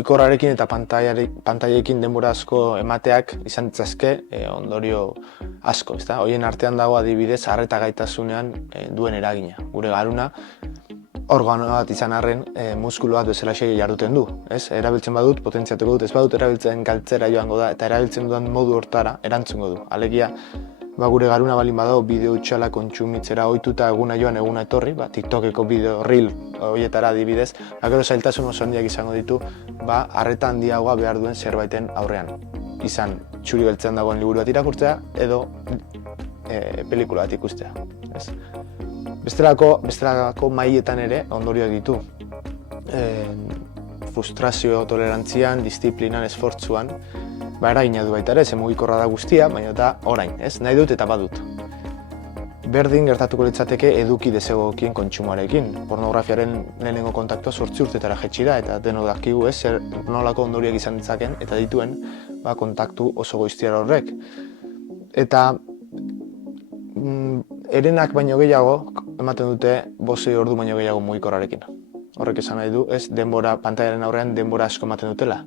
mugikorrarekin eta pantailekin denbora asko emateak izan ditzazke ondorio asko, ezta? Horien artean dago adibidez arreta gaitasunean duen eragina. Gure garuna organo bat izan arren muskulu bat bezalaxe jarduten du, ez? Erabiltzen badut, potentziatuko dut, ez badut erabiltzen galtzera joango da eta erabiltzen dudan modu hortara erantzungo du. Alegia, gure garuna balin badago bideo utxala kontsumitzera ohituta eguna joan eguna etorri, TikTokeko bideo reel horietara adibidez, gero zailtasun oso handiak izango ditu, arreta handiagoa behar duen zerbaiten aurrean. Izan txuri beltzean dagoen liburu bat irakurtzea edo pelikula bat ikustea. Bestelako mailetan ere ondorioak ditu. Frustrazio tolerantzian, disiplinan, esfortzuan, eragina du baita ere, ze mugikorra da guztia, baina da orain, ez? Nahi dut eta badut. Berdin gertatuko litzateke eduki desegokien kontsumoarekin. Pornografiaren lehenengo kontaktua 8 urtetara jaitsi da eta denok dakigu, ez? Zer nolako ondorioak izan ditzaken eta dituen kontaktu oso goiztiar horrek. Eta herenak baino gehiago ematen dute 5 ordu baino gehiago mugikorrarekin. Horrek esan nahi du, ez? Pantailaren aurrean denbora asko ematen dutela.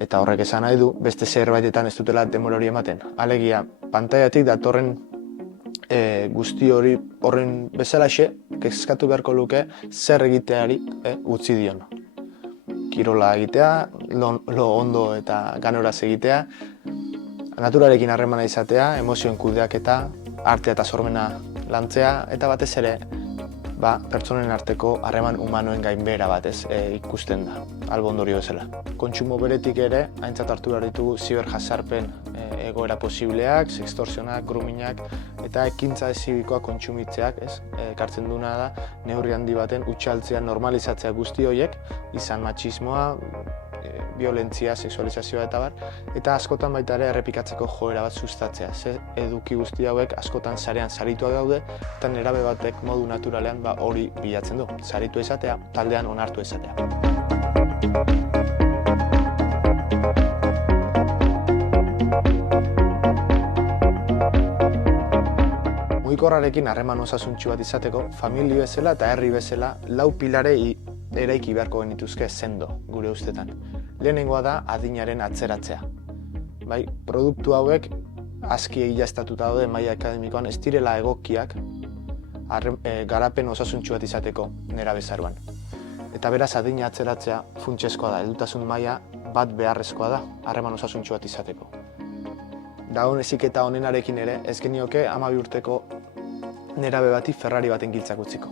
Eta horrek esan nahi du, beste zerbaitetan ez dutela denbora hori ematen. Alegia, pantailatik datorren guzti hori horren bezalaxe, kezkatu beharko luke zer egiteari utzi dion. Kirola egitea, lo ondo eta ganoraz egitea, naturarekin harremana izatea, emozioen kudeaketa, artea eta sormena lantzea, eta batez ere, pertsonen arteko harreman humanoen gainbehera batez ikusten da, albo ondorio bezala. Kontsumo beretik ere, aintzat hartu behar ditugu ziberjazarpen egoera posibleak, sextorsionak, groomingak, eta ekintza ezibikoa kontsumitzeak, ekartzen duena da, neurri handi baten utxaltzea normalizatzea guzti horiek, izan matxismoa, violentzia, sexualizazioa eta bar, eta askotan baita ere errepikatzeko joera bat sustatzea. Eduki guzti hauek askotan sarean sarituak daude, eta nerabe batek modu naturalean hori bilatzen du. Saritu izatea, taldean onartu izatea. Mugikorrarekin harreman osasuntsu bat izateko, familia bezala eta herri bezala lau pilare eraiki beharko genituzke sendo, gure ustetan. Lehenengoa da adinaren atzeratzea. Produktu hauek aski egiaztatuta daude maila akademikoan ez direla egokiak garapen osasuntsu bat izateko nerabezaroan. Eta beraz adina atzeratzea funtsezkoa da, heldutasun maila bat beharrezkoa da harreman osasuntsu bat izateko. Dagoen heziketa honenarekin ere ez genioke 12 urteko nerabe bati Ferrari baten giltzak utziko.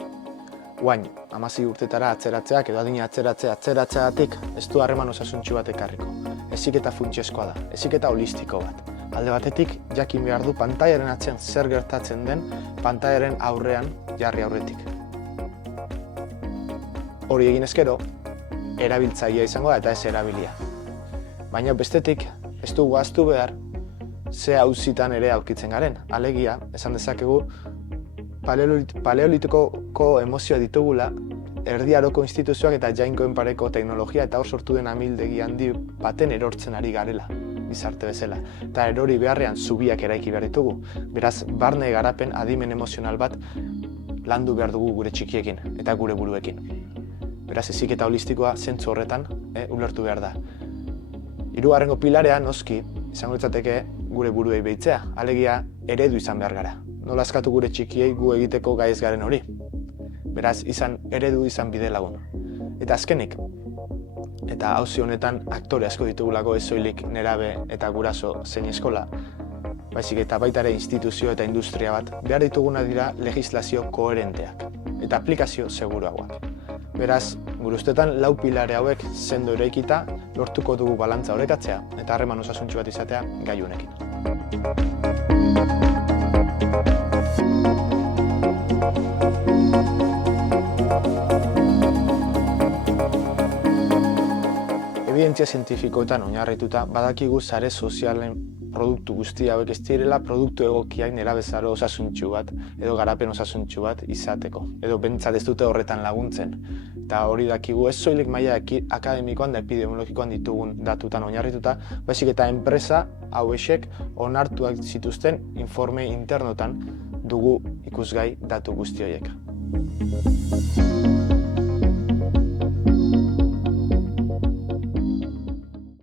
Guain, 16 urtetara atzeratzeak edo adina atzeratzeatik ez du harreman osasuntsu bat ekarriko. Heziketa funtsezkoa da, heziketa holistiko bat. Alde batetik, jakin behar du pantailaren atzean zer gertatzen den pantailaren aurrean jarri aurretik. Hori egin ezkero, erabiltzailea izango da eta ez erabilia. Baina bestetik, ez dugu ahaztu behar, ze auzitan ere aurkitzen garen. Alegia, esan dezakegu, paleolitikoko emozioa ditugula, erdi aroko instituzioak eta jainkoen pareko teknologia eta hor sortu den amildegi handi baten erortzen ari garela, gizarte bezala. Eta erori beharrean zubiak eraiki behar ditugu. Beraz, barne garapen adimen emozional bat landu behar dugu gure txikiekin eta gure buruekin. Beraz, heziketa holistikoa zentzu horretan ulertu behar da. Hirugarrengo pilarea noski izango litzateke gure buruei behitzea, alegia eredu izan behar gara. Nola eskatu gure txikiei gu egiteko gai ez garen hori. Beraz, eredu izan bide lagun. Eta azkenik, eta auzi honetan aktore asko ditugulako ez soilik nerabe eta guraso zein eskola, baizik eta baita ere instituzio eta industria bat, behar dituguna dira legislazio koherenteak eta aplikazio seguruagoak. Beraz, gure ustetan lau pilare hauek sendo eraikita lortuko dugu balantza orekatzea eta harreman osasuntsu bat izatea gai honekin. Ebidentzia zientifikoetan oinarrituta badakigu sare sozialen produktu guzti hauek ez direla produktu egokiak nerabezaro osasuntsu bat edo garapen osasuntsu bat izateko. Edo bentsat ez dute horretan laguntzen. Eta hori dakigu ez soilik maila akademikoan da epidemiologikoan ditugun datutan oinarrituta, baizik eta enpresa hauexek onartuak zituzten informe internotan dugu ikusgai datu guzti horiek.